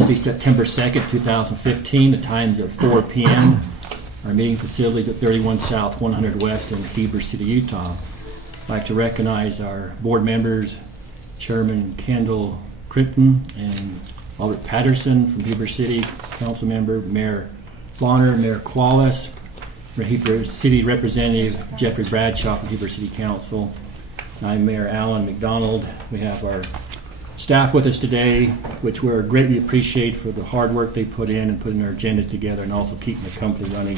Wednesday, September 2nd, 2015. The times are 4 p.m. Our meeting facilities at 31 South, 100 West in Heber City, Utah. I'd like to recognize our board members, Chairman Kendall Crichton and Albert Patterson from Heber City, Council Member, Mayor Bonner, Mayor Qualis, Heber City Representative Jeffrey Bradshaw from Heber City Council. I'm Mayor Alan McDonald. We have our staff with us today, which we're greatly appreciate for the hard work they put in and putting our agendas together and also keeping the company running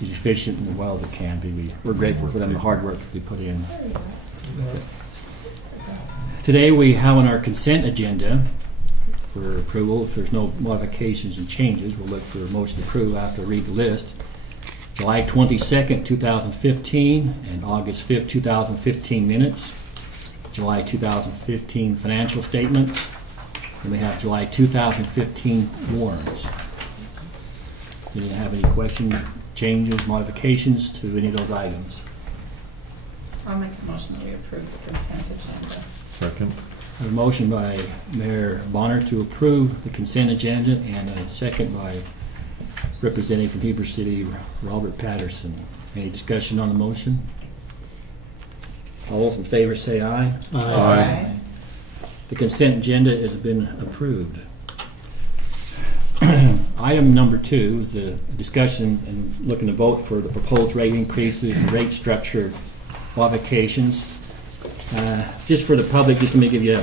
as efficient and as well as it can be. We're grateful for them, the hard work that they put in. Today we have on our consent agenda for approval. If there's no modifications and changes, we'll look for a motion to approve after I read the list. July 22nd, 2015 and August 5th, 2015 minutes. July 2015 financial statements. And we have July 2015 warrants. Do you have any questions, changes, modifications to any of those items? I'll make a motion that we approve the consent agenda. Second. A motion by Mayor Bonner to approve the consent agenda and a second by Representative from Heber City, Robert Patterson. Any discussion on the motion? All those in favor say aye. Aye. The consent agenda has been approved. Item number 2 is the discussion and looking to vote for the proposed rate increases and rate structure modifications. Just for the public, just let me give you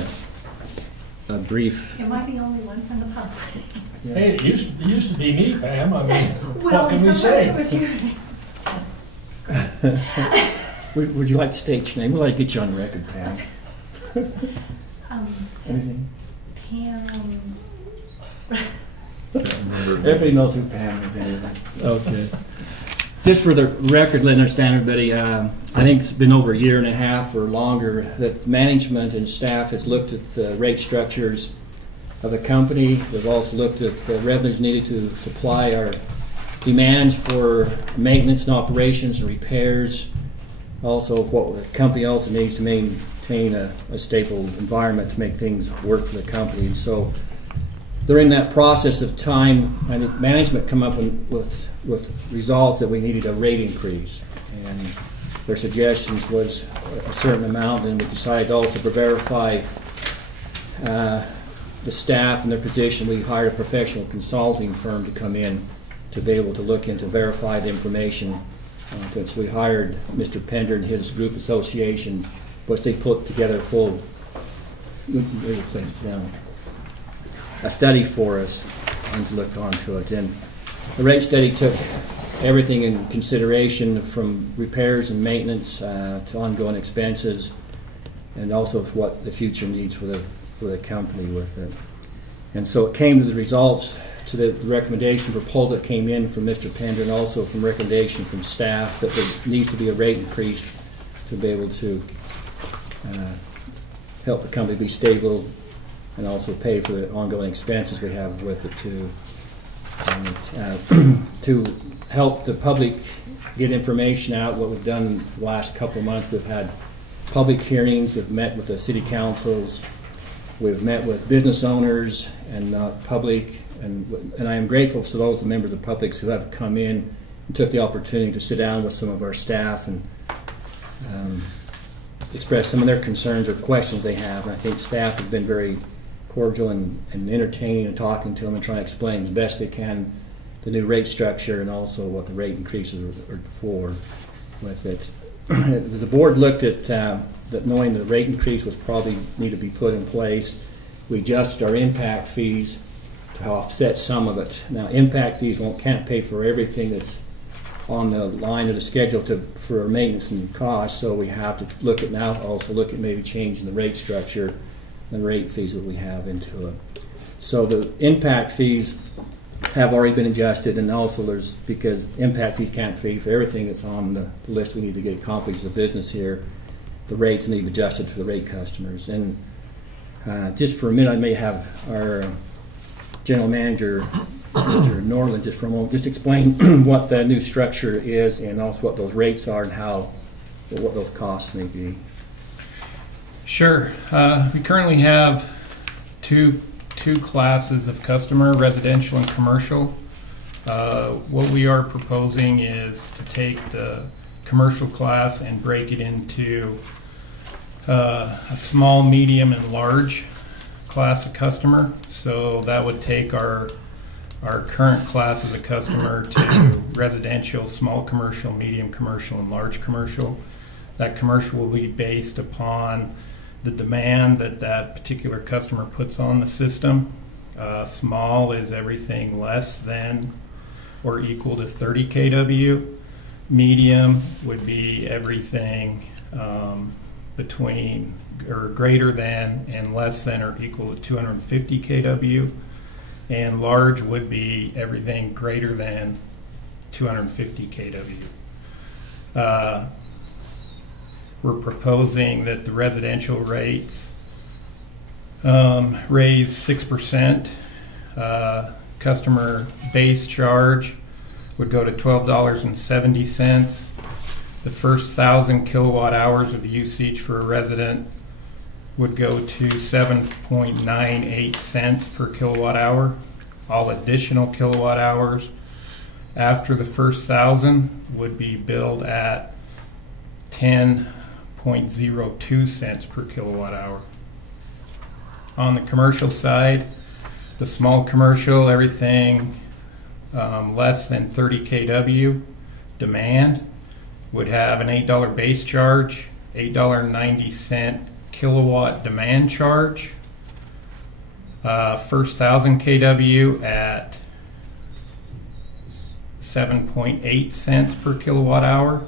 a brief. Am I the only one from the public? Yeah. Hey, it used to be me, Pam. I mean, Well, what can we say? it was you. Would you like to state your name? We'd like to get you on record, Pam. Anything? Pam. Everybody knows who Pam is anyway. Okay. Just for the record, let understand everybody, I think it's been over a year and a half or longer that management and staff has looked at the rate structures of the company. They've also looked at the revenues needed to supply our demands for maintenance and operations and repairs. Also, what the company also needs to maintain a stable environment to make things work for the company. And so during that process of time, I think management come up with results that we needed a rate increase. And their suggestions was a certain amount, and we decided also to verify the staff and their position. We hired a professional consulting firm to come in to be able to look into verify the information. So we hired Mr. Pender and his group association, which they put together a full a study for us and to look onto it. And the rate study took everything in consideration from repairs and maintenance to ongoing expenses, and also what the future needs for the company with it. And so it came to the results, to the recommendation proposal that came in from Mr. Pender and also from recommendation from staff that there needs to be a rate increase to be able to help the company be stable and also pay for the ongoing expenses we have with it too. And to help the public get information out, what we've done in the last couple of months, we've had public hearings, we've met with the city councils, we've met with business owners and public, and I am grateful to those members of the public who have come in and took the opportunity to sit down with some of our staff and express some of their concerns or questions they have. And I think staff has been very cordial and entertaining and talking to them and trying to explain as best they can the new rate structure and also what the rate increases are for with it. The board looked at that, knowing the rate increase was probably need to be put in place. We adjusted our impact fees to offset some of it. Now, impact fees can't pay for everything that's on the line of the schedule for maintenance and costs, so we have to look at now also look at maybe changing the rate structure and rate fees that we have into it. So the impact fees have already been adjusted, and also because impact fees can't pay for everything that's on the list we need to get accomplished as a business here, the rates need to be adjusted for the rate customers. And just for a minute, I may have our general manager, Mr. Norland, just for a moment, just explain what the new structure is and also what those rates are and what those costs may be. Sure. We currently have two two classes of customer, residential and commercial. What we are proposing is to take the commercial class and break it into a small, medium, and large class of customer. So that would take our current class of the customer to residential, small commercial, medium commercial, and large commercial. That commercial will be based upon the demand that that particular customer puts on the system. Small is everything less than or equal to 30 kW. Medium would be everything between or greater than and less than or equal to 250 kW. And large would be everything greater than 250 kW. We're proposing that the residential rates raise 6%. Customer base charge would go to $12.70. The first 1,000 kilowatt hours of usage for a resident would go to 7.98 cents per kilowatt hour. All additional kilowatt hours after the first 1,000 would be billed at 10.02 cents per kilowatt hour. On the commercial side, the small commercial, everything less than 30 kW demand would have an $8 base charge, $8.90 kilowatt demand charge. First 1,000 kW at 7.8 cents per kilowatt hour,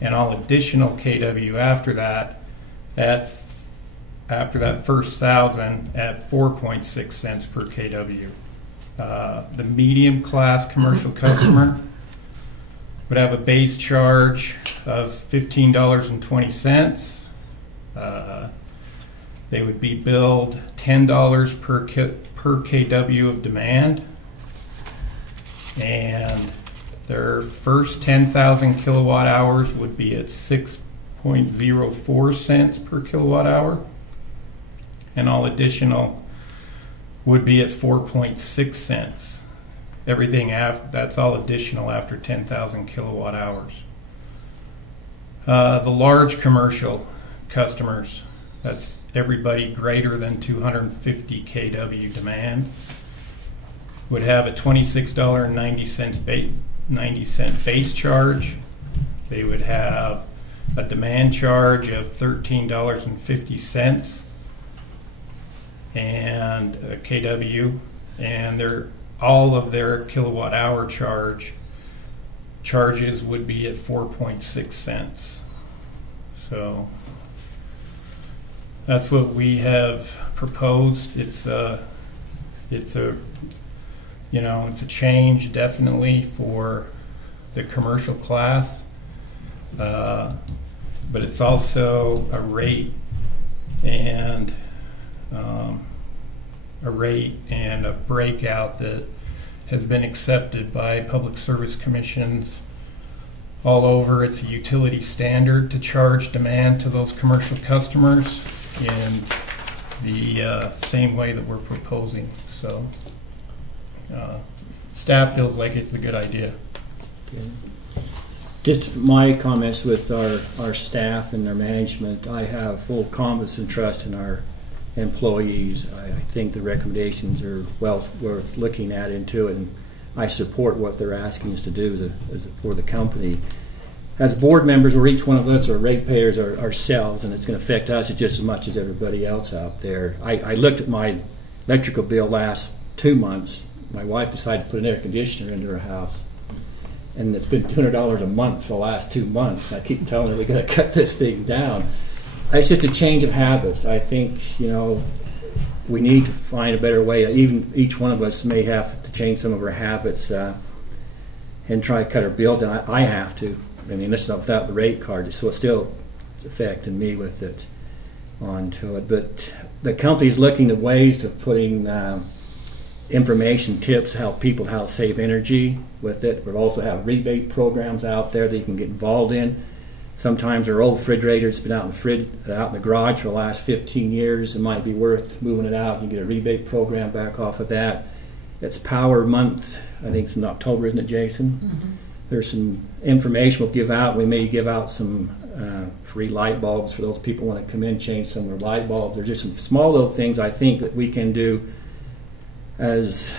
and all additional kW after that after that first 1,000 at 4.6 cents per kW. The medium class commercial customer would have a base charge of $15.20. They would be billed $10 per kW of demand, and their first 10,000 kilowatt hours would be at 6.04 cents per kilowatt hour, and all additional would be at 4.6 cents. Everything after that's all additional after 10,000 kilowatt hours. The large commercial customers, that's everybody greater than 250 kW demand, would have a $26.90 base charge. They would have a demand charge of $13.50 and a kW, and all of their kilowatt hour charges would be at 4.6 cents. So that's what we have proposed. It's a change definitely for the commercial class, but it's also a rate and a breakout that has been accepted by public service commissions all over. It's a utility standard to charge demand to those commercial customers in the same way that we're proposing. So staff feels like it's a good idea. Okay. Just my comments with our staff and their management, I have full confidence and trust in our employees. I think the recommendations are well worth looking at into it, and I support what they're asking us to do for the company. As board members, or each one of us are ratepayers ourselves, and it's going to affect us just as much as everybody else out there. I looked at my electrical bill last 2 months. My wife decided to put an air conditioner into her house, and it's been $200 a month for the last 2 months. I keep telling her we got to cut this thing down. It's just a change of habits. I think we need to find a better way. Even each one of us may have to change some of our habits and try to cut our bill down. I have to. I mean, this is not without the rate card, so it's still affecting me with it onto it. But the company is looking at ways of putting information, tips, how to save energy with it. We also have rebate programs out there that you can get involved in. sometimes their old refrigerator's been out in the garage for the last 15 years. It might be worth moving it out. You get a rebate program back off of that. It's Power Month. I think it's in October, isn't it, Jason? Mm-hmm. There's some information we'll give out. We may give out some free light bulbs for those people who want to come in, change some of their light bulbs. There's just some small little things I think that we can do as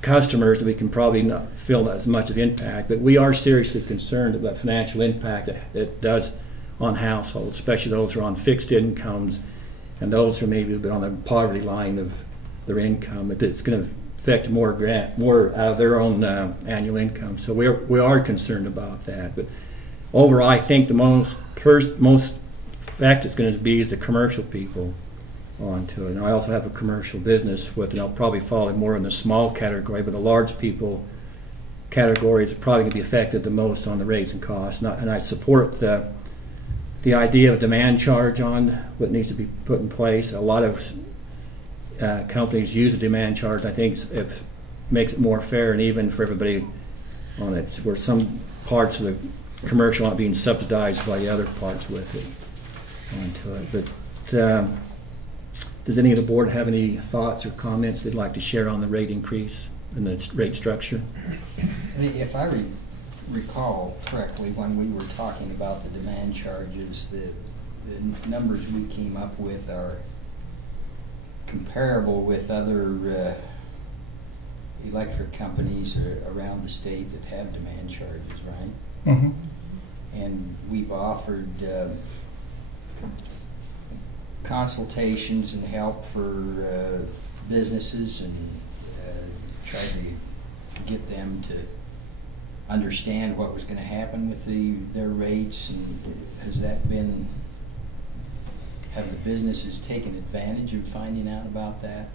customers that we can probably not feel as much of impact, but we are seriously concerned about the financial impact that it does on households, especially those who are on fixed incomes and those who maybe have been on the poverty line of their income. It's going to affect more out of their own annual income. So we are concerned about that. But overall, I think the most effect it's going to be is the commercial people onto it. And I also have a commercial business with, and I'll probably fall more in the small category, but the large people category is probably going to be affected the most on the rates and costs. And I support the idea of a demand charge on what needs to be put in place. A lot of companies use a demand charge. I think it makes it more fair and even for everybody on it, where some parts of the commercial aren't being subsidized by the other parts with it onto it. But does any of the board have any thoughts or comments they'd like to share on the rate increase and the rate structure? I mean, if I recall correctly, when we were talking about the demand charges, the numbers we came up with are comparable with other electric companies around the state that have demand charges, right? Mm-hmm. And we've offered consultations and help for businesses and tried to get them to understand what was going to happen with their rates. And has that been, have the businesses taken advantage of finding out about that?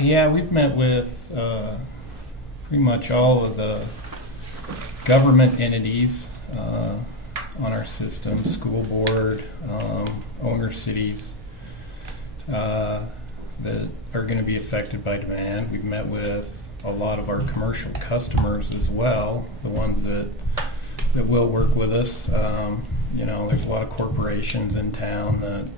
Yeah, we've met with pretty much all of the government entities on our system, school board, owner cities that are going to be affected by demand. We've met with a lot of our commercial customers as well, the ones that will work with us. You know, there's a lot of corporations in town that,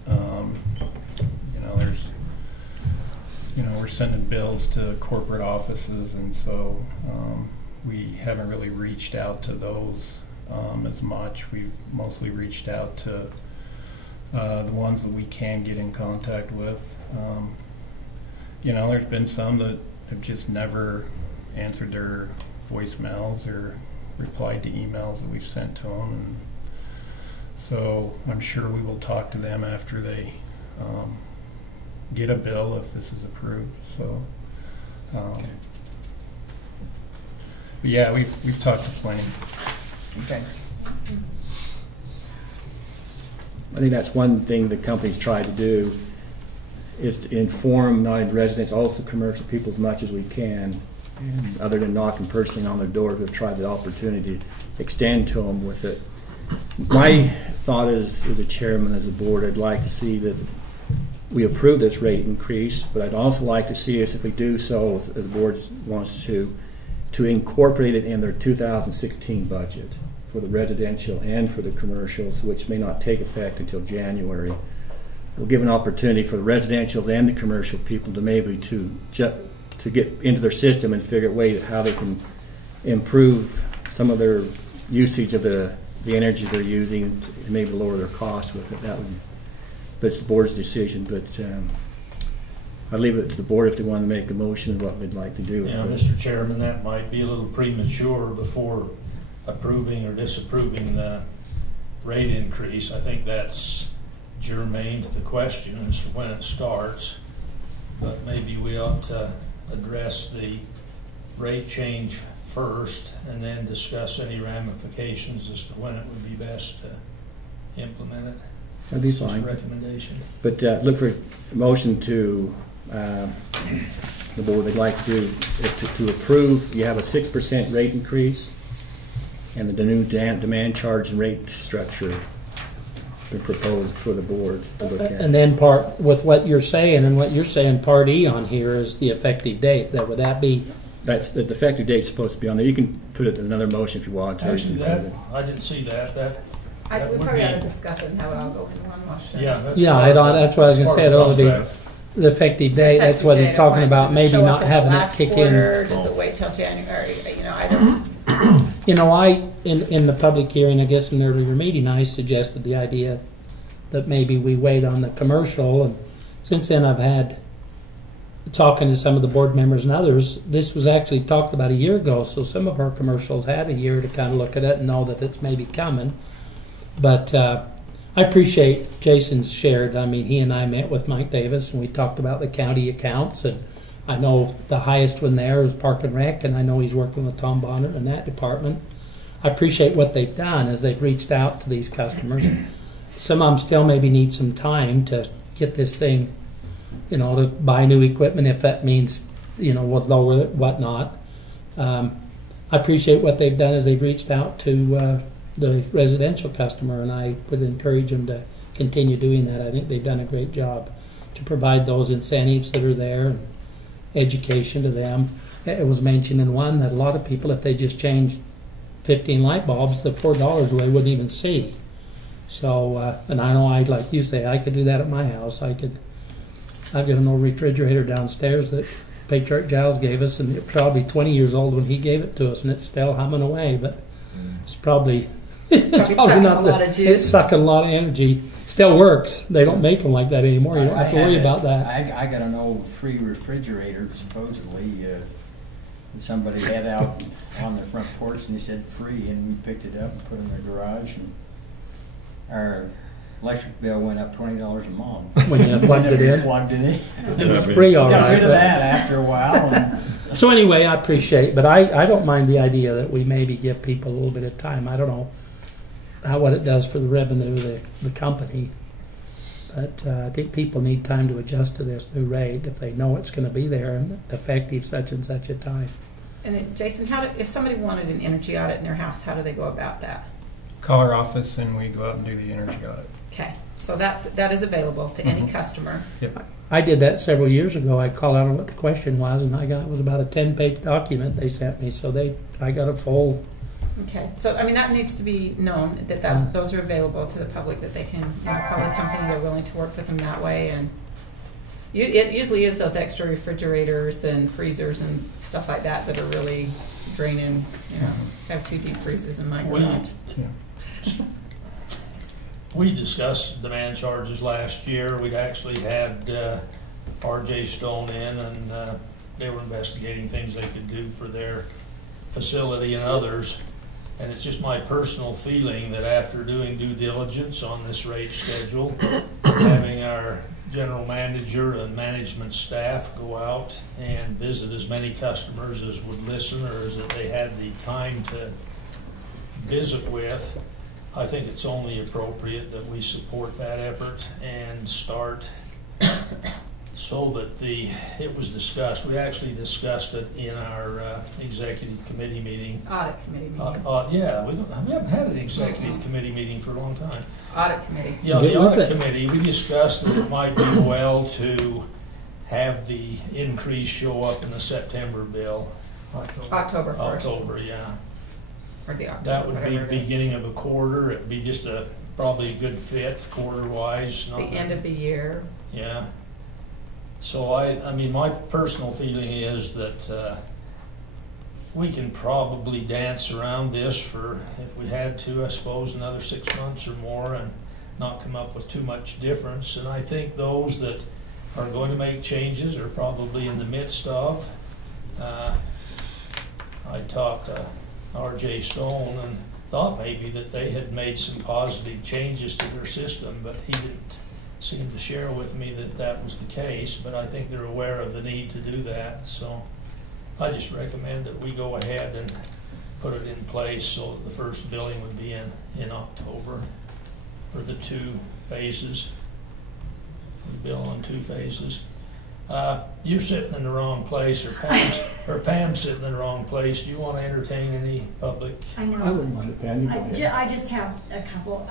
we're sending bills to corporate offices, and so we haven't really reached out to those as much. We've mostly reached out to the ones that we can get in contact with. There's been some that have just never answered their voicemails or replied to emails that we've sent to them, and so I'm sure we will talk to them after they get a bill if this is approved. So, but yeah, we've talked to plenty. Okay. I think that's one thing the companies try to do, is to inform not only residents, also commercial people as much as we can. And other than knocking personally on their door, we've tried the opportunity to extend to them with it. My thought is, as a chairman, as a board, I'd like to see that we approve this rate increase, but I'd also like to see us, if we do so, as the board wants to incorporate it in their 2016 budget for the residential and for the commercials, which may not take effect until January. We'll give an opportunity for the residential and the commercial people to maybe to get into their system and figure out a way how they can improve some of their usage of the energy they're using and maybe lower their costs with it. That's the board's decision, but I'd leave it to the board if they want to make a motion of what they'd like to do. Yeah, Mr. Chairman, that might be a little premature before approving or disapproving the rate increase. I think that's germane to the question as to when it starts, but maybe we ought to address the rate change first and then discuss any ramifications as to when it would be best to implement it. That'd be Just fine. a recommendation. But look for a motion to the board would like to approve. You have a 6% rate increase and the new demand charge and rate structure been proposed for the board to look at. And then part, with what you're saying, and what you're saying, part E on here is the effective date. Would that be? That's the effective date's supposed to be on there. You can put it in another motion if you want to. actually, that I didn't see that. That We would probably ought to be- discuss it and have it all go in one motion. Yeah, that's. Yeah, part of that. that's what I was gonna That's say, part it of ought to be cost the effective date, that's what he's talking about, maybe not having it kick in. Does it wait till January, I don't, You know, in the public hearing, I guess in the earlier meeting, I suggested the idea that maybe we wait on the commercial, and since then I've had, talking to some of the board members and others, this was actually talked about a year ago, so some of our commercials had a year to kind of look at it and know that it's maybe coming. But I appreciate Jason's shared, I mean, he and I met with Mike Davis and we talked about the county accounts, and I know the highest one there is Park and Rec, and I know he's working with Tom Bonner in that department. I appreciate what they've done as they've reached out to these customers. Some of them still maybe need some time to get this thing, you know, to buy new equipment if that means, you know, what lower it, whatnot. I appreciate what they've done as they've reached out to the residential customer, and I would encourage them to continue doing that. I think they've done a great job to provide those incentives that are there and education to them. It was mentioned in one that a lot of people, if they just changed 15 light bulbs, the $4 they wouldn't even see. So, and I know, like you say, I could do that at my house. I've got an old refrigerator downstairs that Patriarch Giles gave us, and it's probably 20 years old when he gave it to us, and it's still humming away, but it's probably, it's sucking not a lot of juice. It's sucking a lot of energy. Still works. They don't make them like that anymore. You don't have to worry about that. I got an old free refrigerator, supposedly, that somebody had out on their front porch, and they said free, and we picked it up and put it in the garage, and our electric bill went up $20 a month. When you plugged it in. Plugged it in. It was free, all Got right. rid of but- that after a while. And So anyway, I appreciate, but I don't mind the idea that we maybe give people a little bit of time. I don't know what it does for the revenue of the company, but I think people need time to adjust to this new rate if they know it's going to be there and effective such and such a time. and then, Jason, if somebody wanted an energy audit in their house, how do they go about that? Call our office and we go out and do the energy audit. Okay, so that is available to any customer. I did that several years ago. I called out on what the question was, and it was about a 10-page document they sent me. So I got a full. Okay, so I mean that needs to be known that those are available to the public, that they can call the company. They're willing to work with them that way, and it usually is those extra refrigerators and freezers and stuff like that that are really draining. Have 2 deep freezes in my garage. We discussed demand charges last year. We'd actually had RJ Stone in, and they were investigating things they could do for their facility and others. And it's just my personal feeling that after doing due diligence on this rate schedule, having our general manager and management staff go out and visit as many customers as would listen or as that they had the time to visit with, I think it's only appropriate that we support that effort and start so that it was discussed. We actually discussed it in our executive committee meeting. Audit committee meeting. Yeah, we haven't had an executive committee meeting for a long time. Audit committee. Yeah, the audit committee, we discussed that it might be well to have the increase show up in the September bill. October 1st. October, yeah. Or the October, That would be whatever it is. beginning of a quarter. It'd be just probably a good fit quarter-wise. The end of the year. Yeah. So I mean, my personal feeling is that we can probably dance around this for, if we had to, I suppose, another 6 months or more and not come up with too much difference. And I think those that are going to make changes are probably in the midst of. I talked to RJ Stone and thought maybe that they had made some positive changes to their system, but he didn't seem to share with me that that was the case. But I think they're aware of the need to do that. So I just recommend that we go ahead and put it in place so that the first billing would be in October for the 2 phases. We bill on 2 phases. You're sitting in the wrong place, or Pam's sitting in the wrong place. Do you want to entertain any public? I know. I wouldn't mind it, Pam. You go ahead. I just have a couple.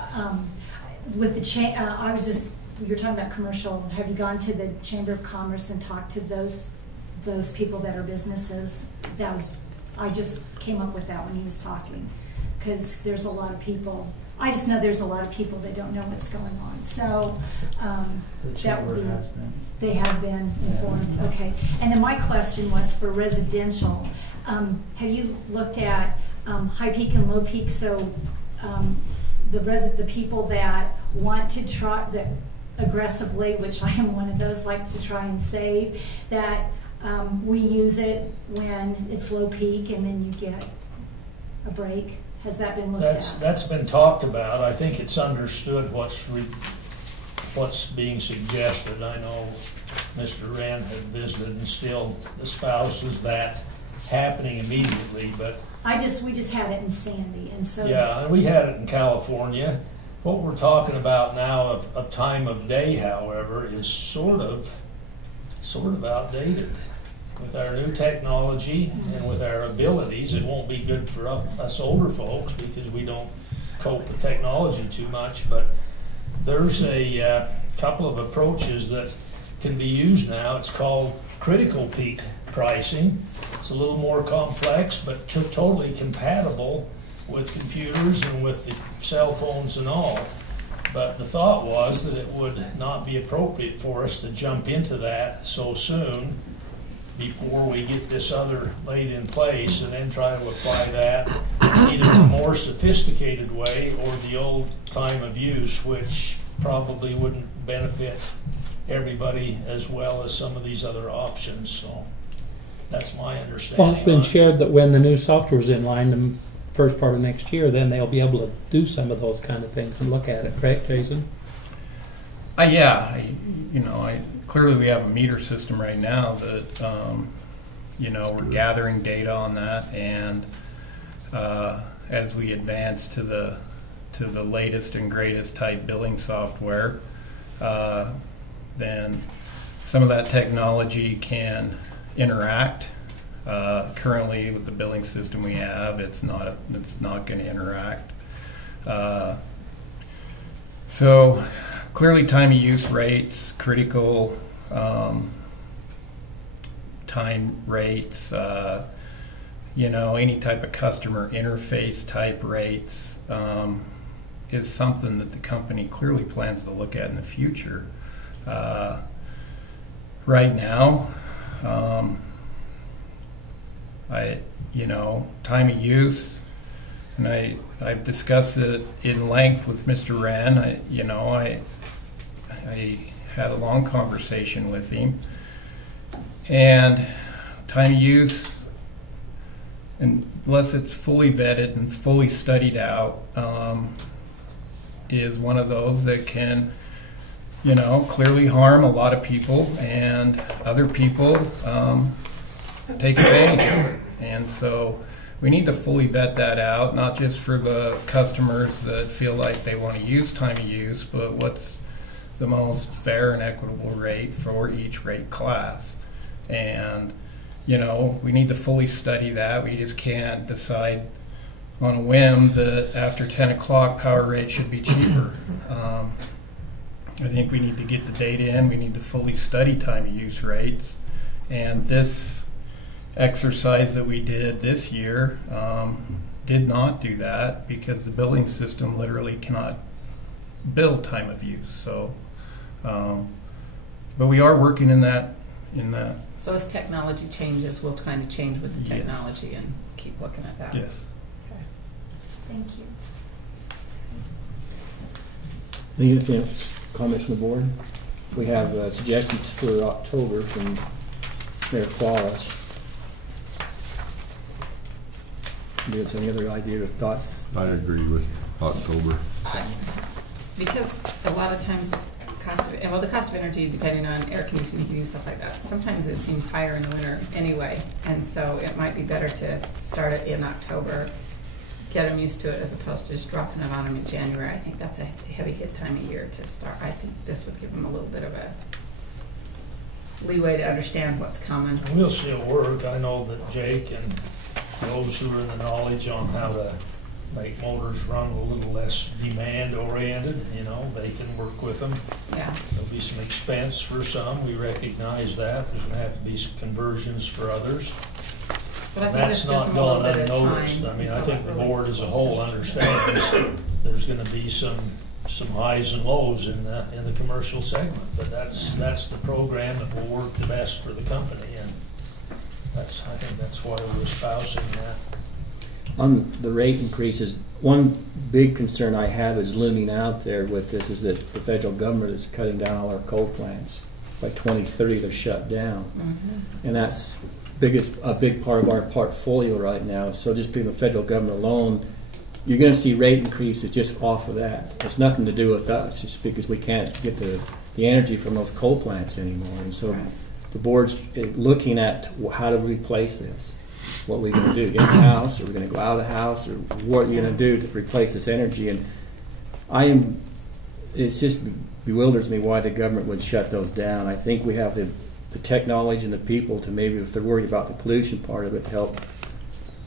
With the I was just, you're talking about commercial. Have you gone to the Chamber of Commerce and talked to those people that are businesses? I just came up with that when he was talking, because there's a lot of people I just know there's a lot of people that don't know what's going on. So The that chamber would be, has been. they have been informed. Okay. And then my question was for residential. Have you looked at high peak and low peak? So the people that want to try that aggressively, which I am one of those, like to try and save, that we use it when it's low peak and then you get a break. Has that been looked at? That's been talked about. I think it's understood what's being suggested. I know Mr. Wren had visited and still espouses that happening immediately, but We just had it in Sandy, and so. yeah, and we had it in California. What we're talking about now of time of day, however, is sort of outdated. With our new technology and with our abilities, it won't be good for us older folks because we don't cope with technology too much. But there's a couple of approaches that can be used now. It's called critical peak pricing. It's a little more complex, but totally compatible with computers and with the cell phones and all. But the thought was that it would not be appropriate for us to jump into that so soon before we get this other laid in place and then try to apply that either in a more sophisticated way or the old time of use, which probably wouldn't benefit everybody as well as some of these other options. So that's my understanding. Well, it's been shared that when the new software's in line, the first part of next year, then they'll be able to do some of those kind of things and look at it, correct, Jason? Yeah, clearly we have a meter system right now that, we're gathering data on that, and as we advance to the latest and greatest type billing software, then some of that technology can interact. Currently, with the billing system we have, it's not going to interact. So clearly, time of use rates, critical time rates, any type of customer interface type rates is something that the company clearly plans to look at in the future. Right now, time of use, and I've discussed it in length with Mr. Wren. I had a long conversation with him, and time of use, unless it's fully vetted and fully studied out, is one of those that can, clearly harm a lot of people, and other people take advantage of it. And so we need to fully vet that out, not just for the customers that feel like they want to use time of use, but what's the most fair and equitable rate for each rate class. And, we need to fully study that. We just can't decide on a whim that after 10 o'clock power rate should be cheaper. I think we need to get the data in. We need to fully study time of use rates. And this exercise that we did this year did not do that because the billing system literally cannot bill time of use. So, but we are working in that. So as technology changes, we'll kind of change with the technology and keep looking at that. Yes. Okay. Thank you. Anything else? Comments from the board? We have suggestions for October from Mayor Qualis. Do you have any other idea or thoughts? I agree with October. Because a lot of times the cost of energy, depending on air conditioning, heating, stuff like that, sometimes it seems higher in the winter anyway. And so it might be better to start it in October, get them used to it, as opposed to just dropping it on them in January. I think that's a heavy hit time of year to start. I think this would give them a little bit of a leeway to understand what's coming. And we'll still work. I know that Jake and those who are in the knowledge on how to make motors run a little less demand-oriented, they can work with them. Yeah. There'll be some expense for some. We recognize that. There's going to have to be some conversions for others. But I think That's this gives not them a little going bit of unnoticed. time I mean, I until think it the really- board as a whole understands there's gonna be some highs and lows in the commercial segment, but that's the program that will work the best for the company, and I think that's why we're espousing that. On the rate increases, one big concern I have is looming out there with this is that the federal government is cutting down all our coal plants. By 2030, they're shut down. Mm-hmm. And that's a big part of our portfolio right now. So just being the federal government alone, you're going to see rate increases just off of that. It's nothing to do with us, just because we can't get the energy from those coal plants anymore. And so the board's looking at how to replace this. What are we going to do? Get in the house? Are we going to go out of the house? Or what are you going to do to replace this energy? And it's just bewilders me why the government would shut those down. I think we have the technology and the people to maybe, if they're worried about the pollution part of it, to help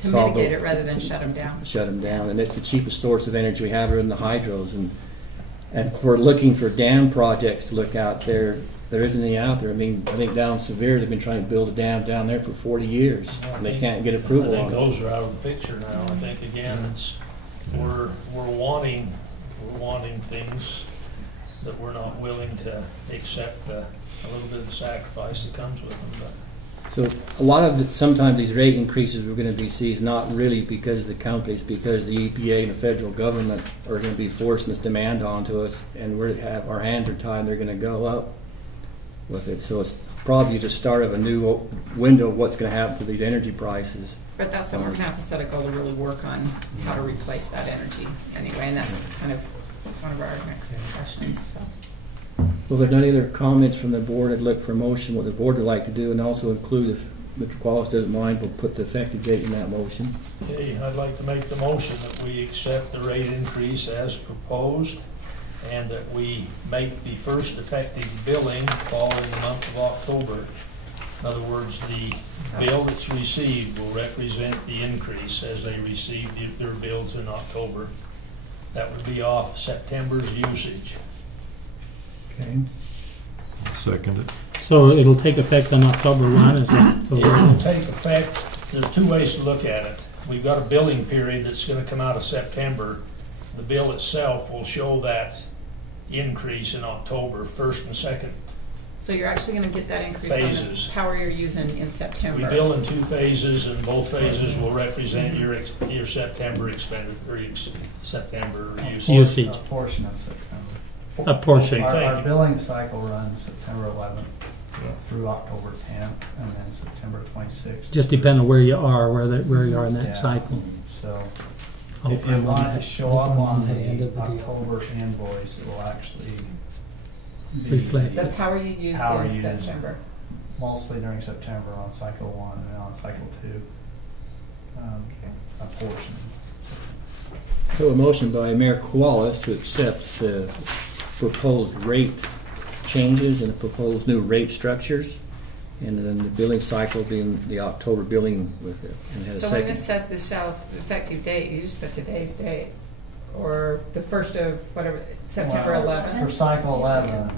To mitigate it rather than shut them down. Shut them down. And it's the cheapest source of energy we have are in the hydros. And for looking for dam projects to look out there, there isn't any out there. I mean, I think down Severe, they've been trying to build a dam down there for 40 years, and they can't get approval I on think it. those are out of the picture now. I think again, we're wanting things that we're not willing to accept a little bit of the sacrifice that comes with them. But So a lot of sometimes these rate increases we're going to be seeing is not really because of the companies, because the EPA and the federal government are going to be forcing this demand onto us, and our hands are tied, and they're going to go up with it. So it's probably the start of a new window of what's going to happen to these energy prices. But that's something we're going to have to set a goal to really work on how to replace that energy anyway, and that's kind of one of our next discussions. So. Well, if there's any other comments from the board, I'd look for a motion, what the board would like to do, and also include, if Mr. Qualls doesn't mind, we'll put the effective date in that motion. okay, I'd like to make the motion that we accept the rate increase as proposed, and that we make the first effective billing following the month of October. In other words, the bill that's received will represent the increase as they receive their bills in October. That would be off September's usage. Okay. Second it. So it'll take effect on October 1, is that the It will word? take effect, there's two ways to look at it. We've got a billing period that's going to come out of September. The bill itself will show that increase in October, first and second. So you're actually going to get that increase Phases. on the power you're using in September. We bill in two phases, and both phases will represent your September expenditure, or September usage. Usage. A portion of September. A portion. Okay, thank Our you. billing cycle runs September 11th through October 10th, and then September 26th. Just depending on where you are, where you are in that Yeah. cycle. So Oh, if you I'm want on it to the- show up on the end the of the deal. October invoice, it will actually Reflect. The power you used Power in used. September. mostly during September on cycle 1, and then on cycle 2, a portion. So a motion by Mayor Koalas to accept the proposed rate changes and the proposed new rate structures, and then the billing cycle being the October billing with it. And has a So when second. this says the shall effective date, you just put today's date, or the first of whatever, September Well, 11th? For cycle 11,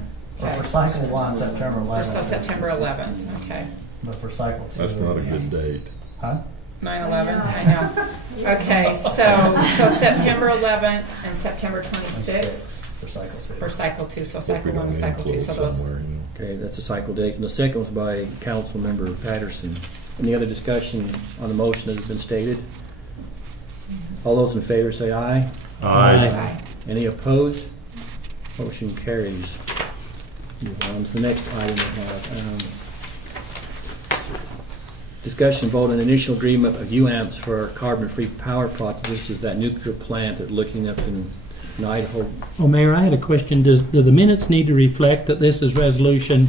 Okay. for cycle 1, September 11th. So September 11th, okay. But for cycle 2. That's not a yeah. good date. Huh? 9/11, I know. Okay, so September 11th and September 26th For cycle 2. for cycle 2, so Hope cycle we 1 and don't cycle 2, so implode those. somewhere, you know. Okay, that's a cycle date. And the second was by Council Member Patterson. Any other discussion on the motion that has been stated? All those in favor say aye. Aye. Any opposed? Motion carries. Move on to the next item we have. Discussion vote on initial agreement of UAMPS for our carbon-free power project. This is that nuclear plant that looking up in Idaho. Oh, Mayor, I had a question. Do the minutes need to reflect that this is resolution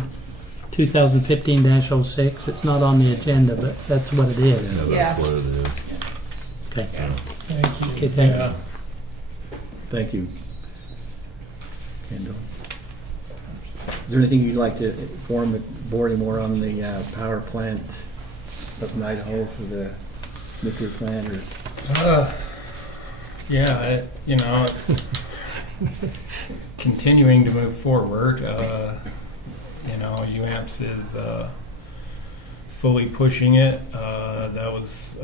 2015-06? It's not on the agenda, but that's what it is. Yeah, Yes. that's what it is. Okay. Thank you. Okay, thanks. Yeah. Thank you, Kendall. Is there anything you'd like to inform the board more on the power plant up in Idaho for the nuclear plant? Or Yeah, it's continuing to move forward. UAMPS is fully pushing it. That was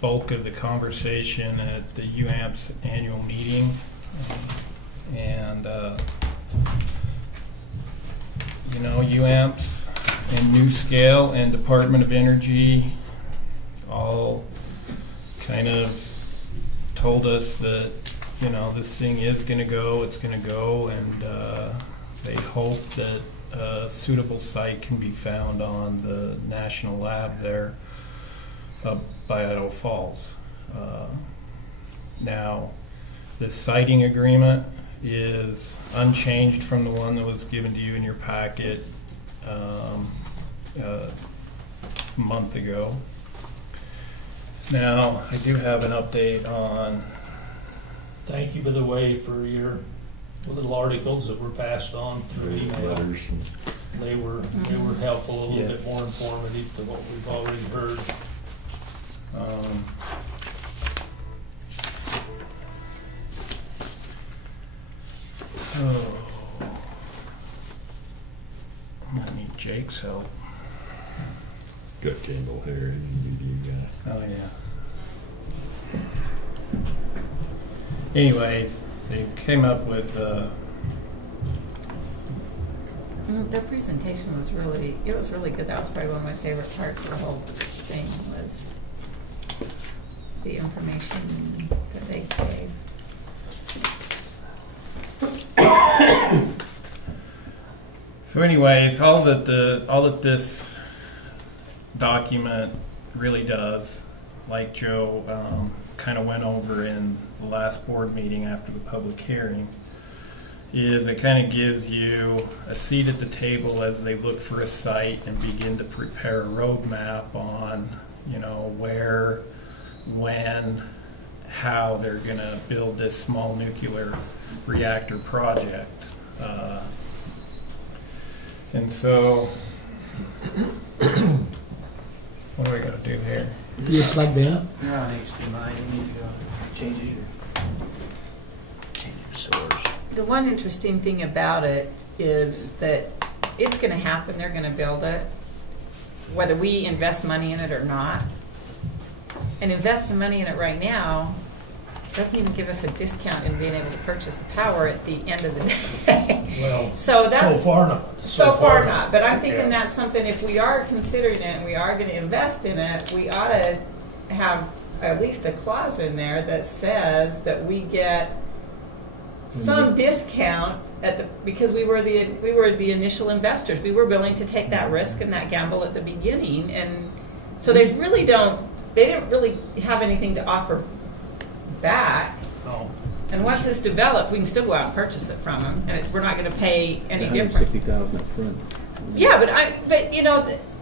bulk of the conversation at the UAMPS annual meeting And, UAMPS and New Scale and Department of Energy all kind of told us that, this thing is going to go, it's going to go, and they hope that a suitable site can be found on the national lab there up by Idaho Falls. Now, this siting agreement is unchanged from the one that was given to you in your packet a month ago. Now, I do have an update on... Thank you, by the way, for your little articles that were passed on through email. Letters and They were helpful, a little bit more informative to what we've already heard. I need Jake's help. got Campbell Harry and you got. Oh, yeah. Anyways, they came up with Their presentation was really good. That was probably one of my favorite parts of the whole thing, was the information that they gave. So anyways, all that this document really does, like Joe kind of went over in the last board meeting after the public hearing, is it kind of gives you a seat at the table as they look for a site and begin to prepare a roadmap on, where, when, how they're going to build this small nuclear reactor project. And so, what do I got to do here? You plugged in? You're on HDMI, you need to go change it or change your source. The one interesting thing about it is that it's going to happen. They're going to build it, whether we invest money in it or not. And investing money in it right now doesn't even give us a discount in being able to purchase the power at the end of the day. Well, so that's so far not. So far not. But I'm thinking that's something, if we are considering it and we are going to invest in it, we ought to have at least a clause in there that says that we get some discount because we were the initial investors. We were willing to take that risk and that gamble at the beginning, and so they didn't really have anything to offer back. No. And once it's developed, we can still go out and purchase it from them, and we're not going to pay any different. $160,000 up front. Yeah, but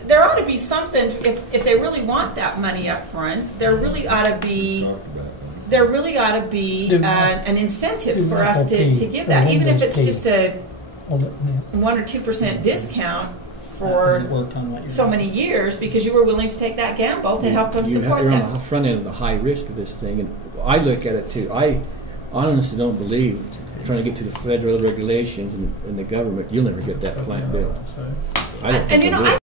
there ought to be something if they really want that money up front. There really ought to be an incentive for us to give that, even if it's just a 1 or 2% discount for so many years, because you were willing to take that gamble to help them support You're that. on the front end of the high risk of this thing, and I look at it too. I honestly don't believe, trying to get to the federal regulations and the government, you'll never get that plant built. I don't think And it will.